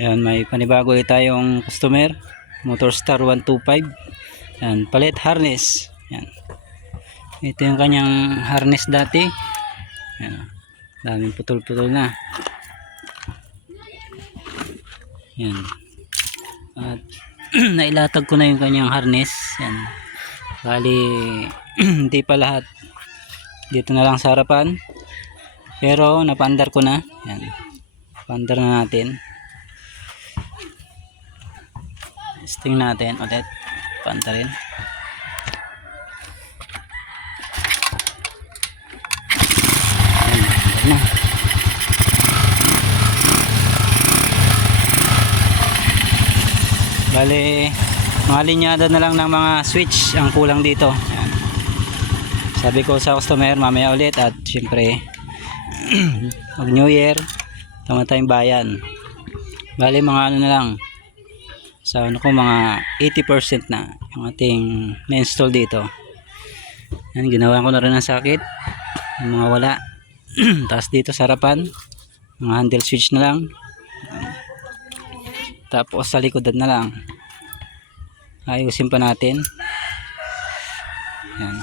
Ayan, may panibago ulit tayong customer, Motorstar 125. Ayan, palit harness. Ayan. Ito yung kanyang harness dati. Ayan, daming putol-putol na. Ayan. At nailatag ko na yung kanyang harness. Ayan. Bali hindi pa lahat. Dito na lang sa harapan. Pero napaandar ko na. Ayan. Paandar na natin. Testing natin ulit. Paandar rin. Ayan. Na. Bale, mga linyada na lang ng mga switch ang kulang dito. Ayan. Sabi ko sa customer mamaya ulit at syempre mag New Year tama tayong bayan. Bale mga ano na lang sa ano ko mga 80% na yung ating na-install dito. Yan, ginawa ko na rin ng sakit yung mga wala. Tapos dito sa harapan mga handle switch na lang. Tapos sa likodan na lang ayusin pa natin. Yan.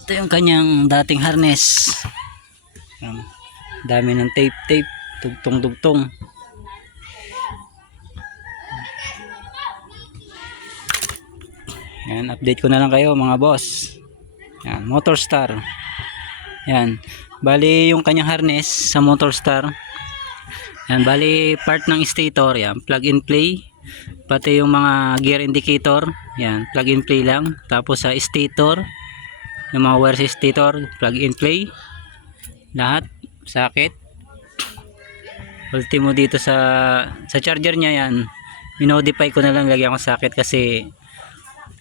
Ito yung kanyang dating harness. Yan. Dami ng tape tugtong. Yan, update ko na lang kayo mga boss. Yan, Motorstar. Yan, bali yung kanyang harness sa Motorstar. Yan, bali part ng stator, yan, plug and play. Pati yung mga gear indicator, yan, plug and play lang. Tapos sa stator, yung mga wires sa stator, plug and play. Lahat, sakit. Ultimo dito sa charger niya, yan minodify ko na lang, lagyan ko socket kasi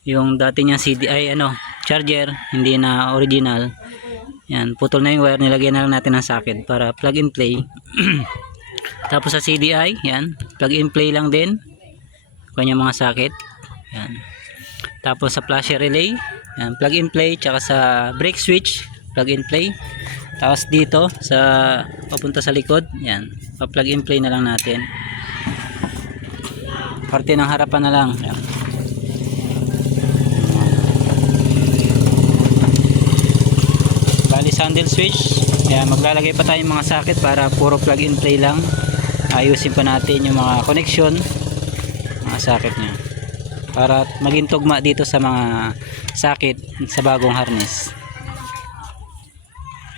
yung dati niya CDI charger hindi na original. Yan, putol na yung wire, nilagyan na lang natin ng socket para plug and play. Tapos sa CDI, yan plug and play lang din kanya mga socket. Yan. Tapos sa flasher relay, yan plug and play, tsaka sa brake switch plug and play. Tapos dito sa papunta sa likod, yan, pa-plug and play na lang natin. Parte ng harapan na lang. Yan. Bali handle switch, yan, maglalagay pa tayong mga socket para puro plug and play lang. Ayusin pa natin yung mga connection, mga socket niya, para maging tugma dito sa mga socket sa bagong harness.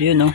Yun, no?